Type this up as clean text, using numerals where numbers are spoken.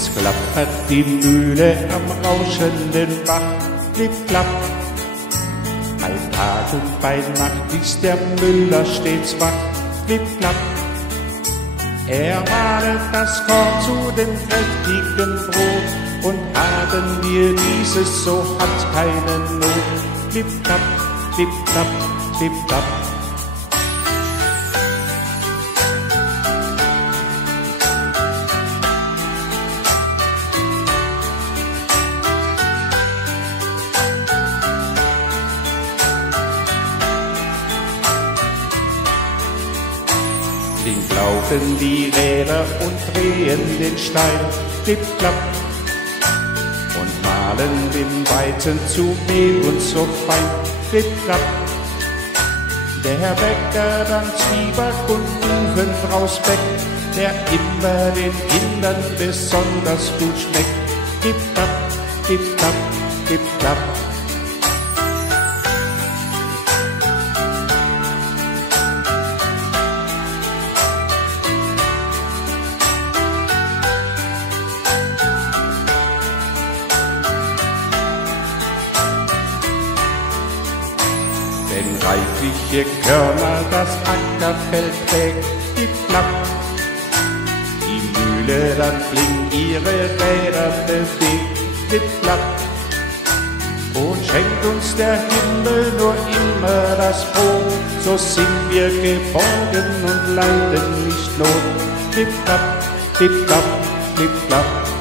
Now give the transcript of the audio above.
Es klappert die Mühle am rauschenden Bach, klipp, klapp. Bei Tag und bei Nacht ist der Müller stets wach, klipp, klapp. Er mahlet das Korn zu dem kräftigen Brot, und haben wir dieses, so hat keine Not. Klipp, klapp, klipp, klapp, klipp, klapp. Flink laufen die Räder und drehen den Stein, klipp, klapp, und mahlen den Weizen zu Mehl und so fein, klipp, klapp. Der Herr Bäcker dann Zwieback und Kuchen draus bäckt, der immer den Kindern besonders gut schmeckt, klipp, klapp, klipp, klapp, klipp, klapp. Wenn reichliche Körner das Ackerfeld trägt, klipp, klapp, die Mühle dann flink ihre Räder bewegt, klipp, klapp, und schenkt uns der Himmel nur immer das Brot, so sind wir geborgen und leiden nicht Not, klipp, klapp, klipp, klapp, klipp, klapp.